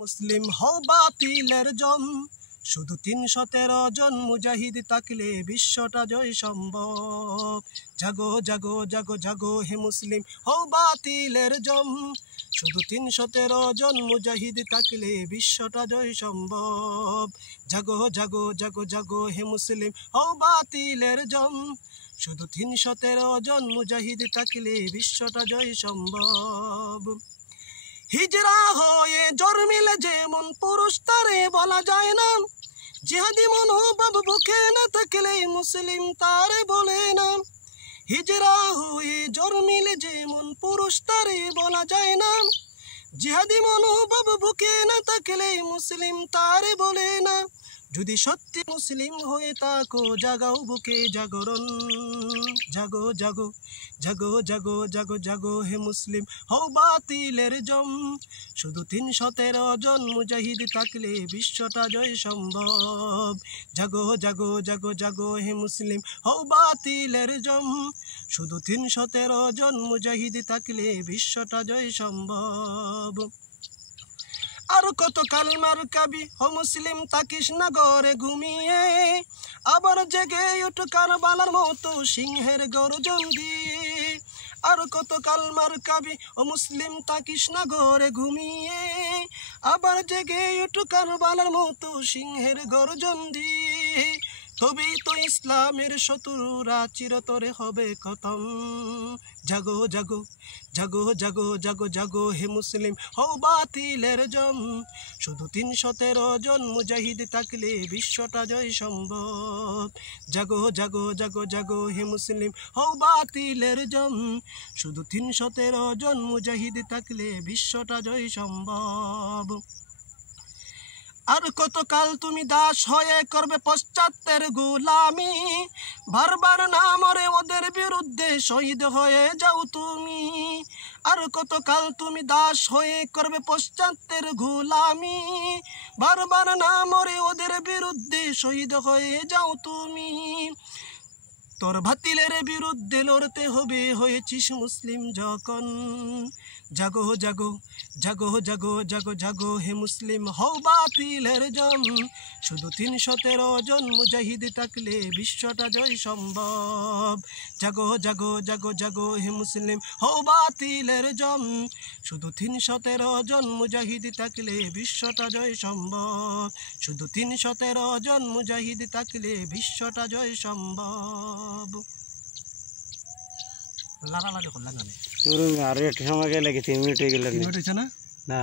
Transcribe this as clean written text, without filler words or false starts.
মুসলিম হও বাতিলের জম, শুধু ৩১৩ জন মুজাহিদ থাকলে বিশ্বটা জয় সম্ভব। জাগো জাগো জাগো জাগো হে মুসলিম হও বাতিলের জম, শুধু ৩১৩ জন মুজাহিদ থাকলে বিশ্বটা জয় সম্ভব। জাগো জাগো জাগো জাগো হে মুসলিম হও বাতিলের জম, শুধু ৩১৩ জন মুজাহিদ থাকলে বিশ্বটা জয় সম্ভব। হিজরা হয়ে জন্মিলে যেমন পুরুষ তারে বলা যায় না, জিহাদি মনোভাব বুকে না থাকলে মুসলিম তারে বলে না। হিজরা হয়ে জন্মিলে যেমন পুরুষ তারে বলা যায় না, জিহাদি মনোভাব বুকে না থাকলে মুসলিম তারে বলে না। যদি সত্যি মুসলিম হয়ে থাকো জাগাও বুকে জাগরণ। জাগো জাগো জাগো জাগো জাগো জাগো হে মুসলিম হও বাতিলের জম, শুধু ৩১৩ জন মুজাহিদ থাকলে বিশ্বটা জয় সম্ভব। জাগো জাগো জাগো জাগো হে মুসলিম হও বাতিলের জম, শুধু ৩১৩ জন মুজাহিদ থাকলে বিশ্বটা জয় সম্ভব। আর কত কালমার কাবি ও মুসলিম তাকিস না ঘরে ঘুমিয়ে, আবার জেগে উঠ কারবালার মতো সিংহের গর্জন দিয়ে। আর কত কালমার কাবি ও মুসলিম তাকিস না ঘরে ঘুমিয়ে, আবার জেগে উঠ কারবালার মতো সিংহের গর্জন দিয়ে। তবেই তো ইসলামের শত্রুরা চিরতরে হবে খতম। জাগো জাগো জাগো জাগো জাগো জাগো হে মুসলিম হও বাতিলের জম, শুধু ৩১৩ জন মুজাহিদ থাকলে বিশ্বটা জয় সম্ভব। জাগো জাগো জাগো জাগো হে মুসলিম হও বাতিলের জম, শুধু ৩১৩ জন মুজাহিদ থাকলে বিশ্বটা জয় সম্ভব। আর কতকাল তুমি দাস হয়ে করবে পশ্চাতের গোলামি, বারবার না মরে ওদের বিরুদ্ধে শহীদ হয়ে যাও তুমি। আর কতকাল তুমি দাস হয়ে করবে পশ্চাতের গোলামি, বারবার না মরে ওদের বিরুদ্ধে শহীদ হয়ে যাও তুমি। তোর বাতিলের বিরুদ্ধে লড়তে হবে হয়েছিস মুসলিম যখন। জাগো জাগো জাগো জাগো জাগো জাগো হে মুসলিম হও বাতিলের জম, শুধু ৩১৩ জন মুজাহিদ থাকলে বিশ্বটা জয় সম্ভব। জাগো জাগো জাগো জাগো হে মুসলিম হও বাতিলের জম, শুধু ৩১৩ জন মুজাহিদ থাকলে বিশ্বটা জয় সম্ভব। শুধু ৩১৩ জন মুজাহিদ থাকলে বিশ্বটা জয় সম্ভব। লাগালাগি করলেন না, আর একটু সময় গেলে কি ৩ মিনিট হয়ে গেল না? না।